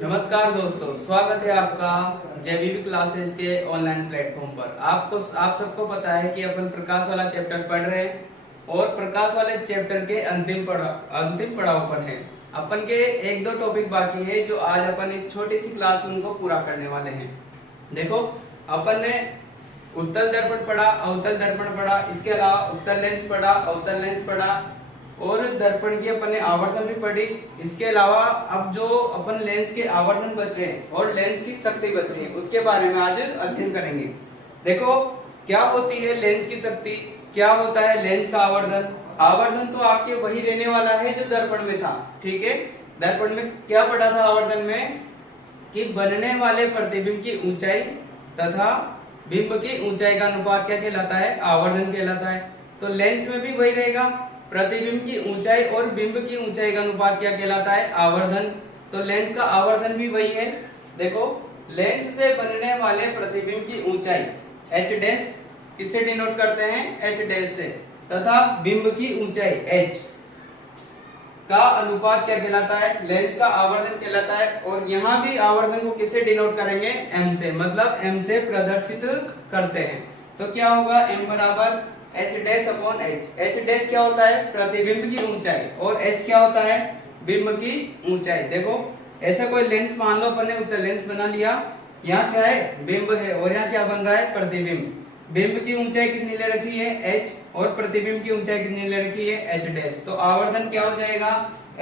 नमस्कार दोस्तों, स्वागत है आपका जेबीबी क्लासेस के ऑनलाइन प्लेटफॉर्म पर। आप सबको पता है कि अपन प्रकाश वाला चैप्टर पढ़ रहे हैं और प्रकाश वाले चैप्टर के अंतिम पड़ाव पर हैं। अपन के एक दो टॉपिक बाकी है जो आज अपन इस छोटी सी क्लास में उनको पूरा करने वाले हैं। देखो, अपन ने उत्तल दर्पण पढ़ा, अवतल दर्पण पढ़ा, इसके अलावा उत्तल लेंस पढ़ा, अवतल लेंस पढ़ा और दर्पण की अपन ने आवर्धन भी पढ़ी। इसके अलावा अब जो अपन लेंस के आवर्धन बच रहे हैं और लेंस की शक्ति बच रही है उसके बारे में आज अध्ययन करेंगे। देखो, क्या होती है लेंस की शक्ति, क्या होता है लेंस का आवर्धन। आवर्धन तो आपके वही रहने वाला है जो दर्पण में था, ठीक है। दर्पण में क्या पढ़ा था आवर्धन में कि बनने वाले प्रतिबिंब की ऊंचाई तथा बिंब की ऊंचाई का अनुपात क्या कहलाता है, आवर्धन कहलाता है। तो लेंस में भी वही रहेगा, प्रतिबिंब की ऊंचाई और बिंब की ऊंचाई का अनुपात क्या कहलाता है, आवर्धन। तो लेंस का आवर्धन भी वही है। देखो, लेंस से बनने वाले प्रतिबिंब की ऊंचाई h डैश किससे डिनोट करते हैं, h डैश से, तथा बिंब की ऊंचाई h का अनुपात क्या कहलाता है, लेंस का आवर्धन कहलाता है। और यहाँ भी आवर्धन को किससे डिनोट करेंगे, m से, मतलब m से प्रदर्शित करते हैं। तो क्या होगा, m बराबर h dash upon h। h dash क्या होता है, प्रतिबिंब की ऊंचाई, और h क्या होता है, बिंब की ऊंचाई। देखो, ऐसा कोई लेंस मान लो अपन ने उत्तल लेंस बना लिया, यहाँ क्या है, बिंब है और यहाँ क्या बन रहा है, प्रतिबिंब। बिंब की ऊंचाई कितनी ले रखी है, h, और प्रतिबिंब की ऊंचाई कितनी ले रखी है, h डैश। तो आवर्धन क्या हो जाएगा,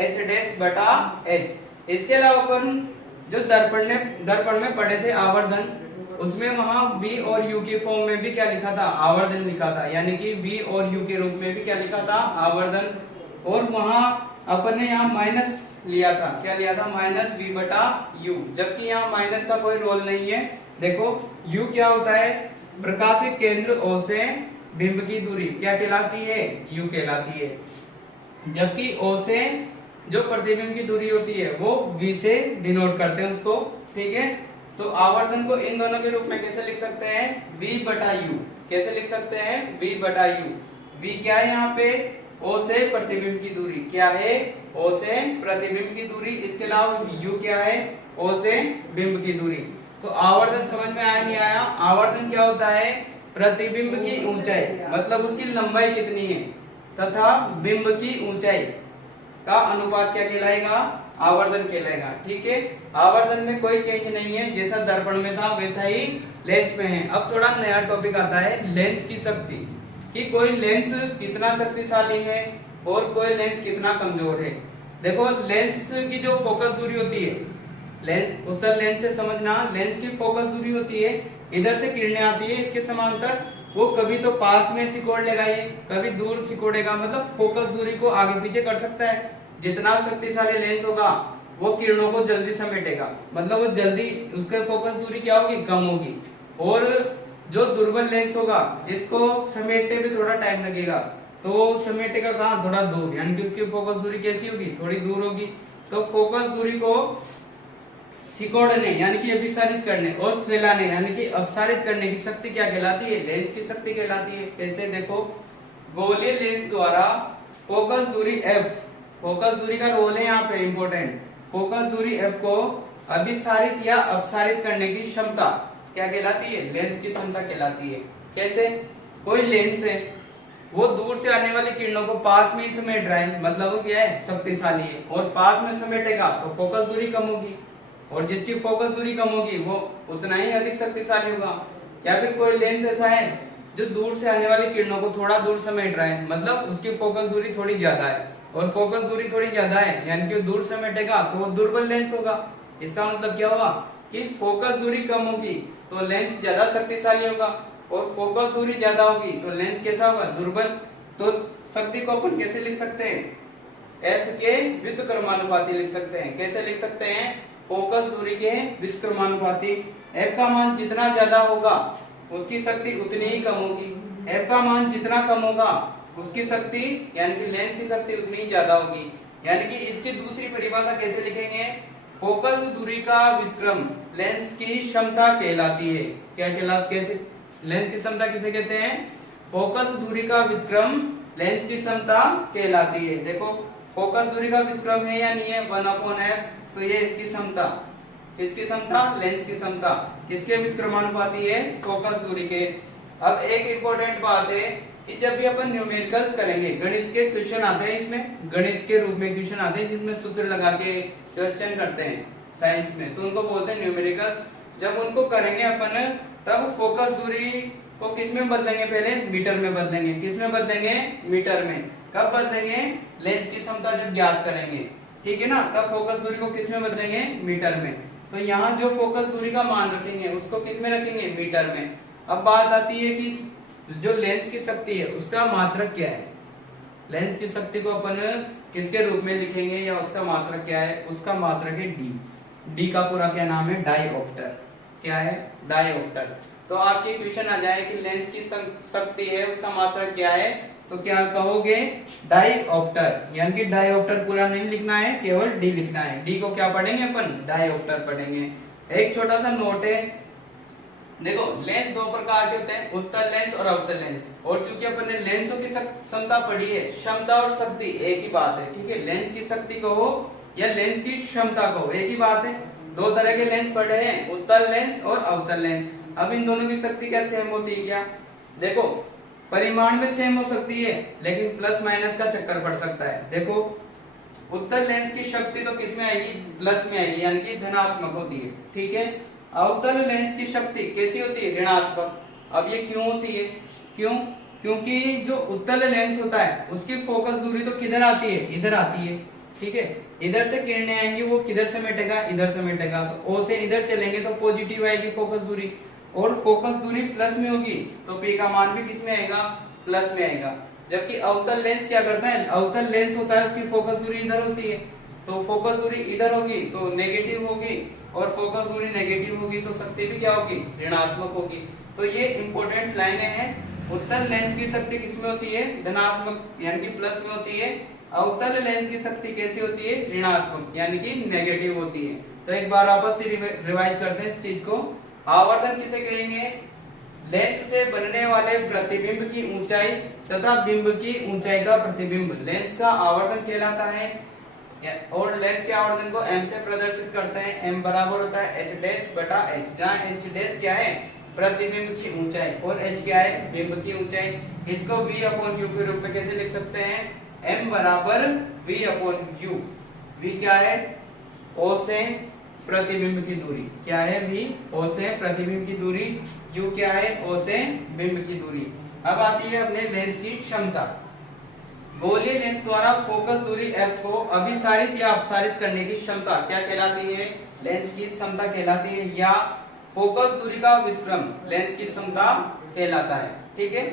h डैश बटा h। इसके अलावा अपन जो दर्पण में पढ़े थे आवर्धन, उसमें वहां v और u के फॉर्म में भी क्या लिखा था, आवर्धन लिखा था, यानी कि v और u के रूप में भी क्या लिखा था, आवर्धन। और वहां अपन ने यहाँ माइनस लिया था, क्या लिया था, माइनस v बटा u, जबकि यहाँ माइनस का कोई रोल नहीं है। देखो, u क्या होता है, प्रकाशित केंद्र O से बिंब की दूरी क्या कहलाती है, u कहलाती है। जबकि O से जो प्रतिबिंब की दूरी होती है वो v से डिनोट करते हैं उसको, ठीक है। तो आवर्धन को इन दोनों के रूप में कैसे लिख सकते हैं, v बटा u। कैसे लिख सकते हैं, v बटा u। v क्या है यहाँ पे, O से प्रतिबिंब की दूरी, क्या है, O से प्रतिबिंब की दूरी। इसके अलावा u क्या है, O से बिंब की दूरी। तो आवर्धन समझ में आया नहीं आया, आवर्धन क्या होता है, प्रतिबिंब की ऊंचाई, मतलब उसकी लंबाई कितनी है, तथा बिंब की ऊंचाई का अनुपात क्या कहलाएगा, आवर्धन कहलाएगा, ठीक है। आवर्धन में कोई चेंज नहीं है, जैसा दर्पण में था वैसा ही लेंस में है। अब थोड़ा नया टॉपिक आता है लेंस की शक्ति, कि कोई लेंस कितना शक्तिशाली है और कोई लेंस कितना कमजोर है। देखो, लेंस की जो फोकस दूरी होती है, लेंस उत्तल लेंस से समझना, लेंस की फोकस दूरी होती है, इधर से किरणें आती है इसके समांतर, वो कभी तो पास में सिकोड़ लेगा ये, कभी दूर सिकोड़ेगा, मतलब फोकस दूरी को आगे पीछे कर सकता है। जितना शक्तिशाली लेंस होगा वो किरणों को जल्दी समेटेगा, मतलब वो जल्दी, उसके फोकस दूरी क्या होगी, कम होगी। और जो दुर्बल लेंस होगा जिसको समेटने में थोड़ा टाइम लगेगा, तो समेटेगा कहाँ, थोड़ा दूर, यानी कि उसकी फोकस दूरी कैसी होगी, थोड़ी दूर होगी। तो फोकस दूरी को सिकोड़ने यानी कि अभिसारित करने और फैलाने यानी कि अपसारित करने की शक्ति क्या कहलाती है, लेंस की शक्ति कहलाती है। कैसे, देखो, गोलीय लेंस द्वारा फोकस दूरी f, फोकस दूरी का रोल है यहाँ पे इम्पोर्टेंट, फोकस दूरी f को अभिसारित या अपसारित करने की क्षमता क्या कहलाती है, लेंस की क्षमता कहलाती है। कैसे, कोई लेंस है, वो दूर से आने वाली किरणों को पास में ही समेट रहा है, मतलब वो क्या है, शक्तिशाली है, और पास में समेटेगा तो फोकस दूरी कम होगी, और जिसकी फोकस दूरी कम होगी वो उतना ही अधिक शक्तिशाली होगा। या फिर कोई लेंस ऐसा है जो दूर से आने वाली किरणों को थोड़ा दूर समेट रहा है, मतलब उसकी फोकस दूरी थोड़ी ज्यादा है, और फोकस दूरी थोड़ी ज्यादा है यानी कि वो दूर समेटेगा तो वो दुर्बल लेंस होगा। इसका मतलब क्या होगा कि फोकस दूरी कम होगी तो लेंस ज्यादा शक्तिशाली होगा, और फोकस दूरी ज्यादा होगी तो लेंस कैसा होगा, दुर्बल। तो शक्ति को अपन कैसे लिख सकते हैं, f के व्युत्क्रमानुपाती लिख सकते हैं। कैसे लिख सकते हैं, फोकस दूरी के व्युत्क्रमानुपाती। f का मान जितना ज्यादा होगा उसकी शक्ति उतनी ही कम होगी, f का मान जितना कम होगा उसकी शक्ति यानी कि लेंस की शक्ति उतनी ही ज्यादा होगी। यानी कि इसकी दूसरी परिभाषा कैसे लिखेंगे, फोकस दूरी का व्युत्क्रम लेंस की क्षमता कहलाती है। क्या कहलाती, कैसे, लेंस की क्षमता किसे कहते हैं, फोकस दूरी का व्युत्क्रम लेंस की क्षमता कहलाती है। देखो, फोकस दूरी का व्युत्क्रम है या नहीं है, 1/f, तो ये इसकी क्षमता, किसकी समता? लेंस की समता। किसके विक्रमानुपाती है? फोकस दूरी के। अब एक इंपॉर्टेंट बात है कि जब भी अपन न्यूमेरिकल्स करेंगे, गणित के क्वेश्चन आते हैं, इसमें गणित के रूप में क्वेश्चन आते हैं जिसमें सूत्र लगा के क्वेश्चन करते हैं साइंस में, तो उनको बोलते हैं न्यूमेरिकल्स। जब उनको करेंगे अपन तब फोकस दूरी को किस में बदलेंगे? पहले मीटर में बदलेंगे। किस में बदलेंगे? मीटर में। कब बदलेंगे? लेंस की क्षमता जब ज्ञात करेंगे, ठीक है ना, तब फोकस दूरी को किस में बदलेंगे? मीटर में। तो यहाँ जो फोकस दूरी का मान रखेंगे उसको किस में रखेंगे? मीटर में। अब बात आती है कि जो लेंस की शक्ति है उसका मात्रक क्या है? लेंस की शक्ति को अपन किसके रूप में लिखेंगे या उसका मात्रक क्या है? उसका मात्रक है डी। डी का पूरा क्या नाम है? डायऑप्टर। क्या है? डायऑप्टर। तो आपके क्वेश्चन आ जाए कि लेंस की शक्ति है उसका मात्रक क्या है, तो क्या कहोगे? डायऑप्टर। यानी कि डायऑप्टर पूरा नहीं लिखना है, केवल डी लिखना है। डी को क्या पढ़ेंगे अपन? डायऑप्टर पढ़ेंगे। एक छोटा सा नोट है, देखो लेंस दो प्रकार के होते हैं, उत्तल लेंस और अवतल लेंस। और चूंकि अपन ने लेंसों की क्षमता पढ़ी है, क्षमता और शक्ति एक ही बात है, ठीक है। लेंस की शक्ति कहो या लेंस की क्षमता कहो, एक ही बात है। दो तरह के लेंस पढ़े हैं, उत्तल लेंस और अवतल लेंस। अब इन दोनों की शक्ति क्या सेम होती है क्या? देखो परिमाण में सेम हो सकती है, लेकिन प्लस माइनस का चक्कर पड़ सकता है। देखो उत्तल लेंस की शक्ति तो किस में आएगी? प्लस में आएगी, यानी कि धनात्मक होती है, ठीक है। अवतल लेंस की शक्ति कैसी होती है? ऋणात्मक। अब ये क्यों होती है? क्यों? क्योंकि जो उत्तल लेंस होता है उसकी फोकस दूरी तो किधर आती है? इधर आती है, ठीक है। इधर से किरणें आएंगी, वो किधर से मिटेगा? इधर से मिटेगा। तो O से इधर चलेंगे तो पॉजिटिव आएगी फोकस दूरी, और फोकस दूरी प्लस में होगी तो P का मान भी किस में आएगा? प्लस में आएगा। जबकि अवतल लेंस क्या करता है? अवतल लेंस होता है उसकी फोकस दूरी इधर होती है, तो फोकस दूरी इधर होगी तो नेगेटिव होगी, और फोकस दूरी नेगेटिव होगी तो शक्ति भी क्या होगी? ऋणात्मक होगी। तो ये इंपॉर्टेंट लाइनें हैं। उत्तल लेंस की शक्ति किसमें होती है? धनात्मक, यानी कि प्लस में होती है। अवतल लेंस की शक्ति कैसी होती है? ऋणात्मक, यानी कि नेगेटिव होती है। तो एक बार वापस से रिवाइज करते हैं इस चीज को। आवर्धन किसे कहेंगे? लेंस से बनने वाले प्रतिबिंब की ऊंचाई तथा बिंब की ऊंचाई का प्रतिबिंब लेंस का आवर्धन कहलाता है। और लेंस के आवर्धन को m से प्रदर्शित करते हैं। m बराबर होता है h डैश बटा h, जहाँ h डैश क्या है? प्रतिबिंब की ऊंचाई, और h क्या है? बिंब की ऊंचाई। इसको v अपॉन u के रूप में कैसे लिख सकते हैं? m बराबर v अपॉन u। v क्या है? o से प्रतिबिंब की दूरी। क्या है? v o से प्रतिबिंब की दूरी। u क्या है? o से बिंब की दूरी। अब आती है अपने लेंस की क्षमता। गोलीय लेंस द्वारा फोकस दूरी f को अभिसारित या अपसारित करने की क्षमता क्या कहलाती है? लेंस की क्षमता कहलाती है, या फोकस दूरी का व्युत्क्रम लेंस की क्षमता कहलाता है, ठीक है।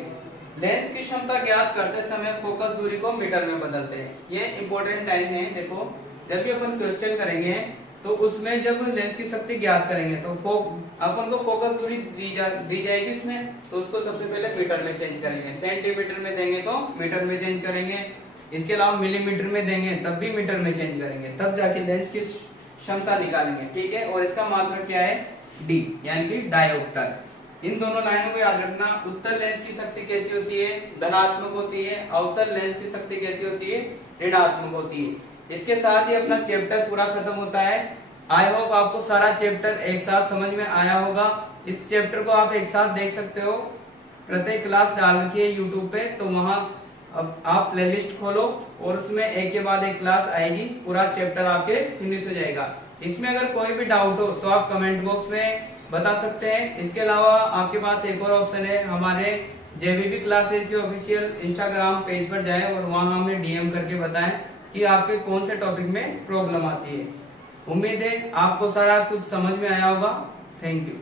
लेंस की क्षमता ज्ञात करते समय फोकस दूरी को मीटर में बदलते हैं। ये इंपॉर्टेंट टाइम है। देखो जब भी अपन क्वेश्चन करेंगे तो उसमें जब लेंस की शक्ति ज्ञात करेंगे तो अपन को फोकस दूरी दी जाएगी इसमें, तो उसको सबसे पहले मीटर में चेंज करेंगे। सेंटीमीटर में देंगे तो मीटर में चेंज करेंगे, इसके अलावा मिलीमीटर में देंगे तब भी मीटर में चेंज करेंगे, तब जाके लेंस की क्षमता निकालेंगे, ठीक है। और इसका मात्रक क्या है? डी, यानी कि डायोप्टर। इन दोनों लाइनों को याद रखना। उत्तल लेंस की शक्ति कैसी होती है? धनात्मक होती है। अवतल लेंस की शक्ति कैसी होती है? ऋणात्मक होती है। इसके साथ ही अपना चैप्टर पूरा खत्म होता है। आई होप आपको सारा चैप्टर एक साथ समझ में आया होगा। इस चैप्टर को आप एक साथ देख सकते हो, प्रत्येक क्लास डाल रखी है यूट्यूब पे, तो वहां अब आप प्लेलिस्ट खोलो और उसमें एक के बाद एक क्लास आएगी, पूरा चैप्टर आपके फिनिश हो जाएगा। इसमें अगर कोई भी डाउट हो तो आप कमेंट बॉक्स में बता सकते हैं। इसके अलावा आपके पास एक और ऑप्शन है, हमारे जेबीबी क्लासेज के ऑफिशियल इंस्टाग्राम पेज पर जाएं और वहां हमें डीएम करके बताएं कि आपके कौन से टॉपिक में प्रॉब्लम आती है। उम्मीद है आपको सारा कुछ समझ में आया होगा। Thank you.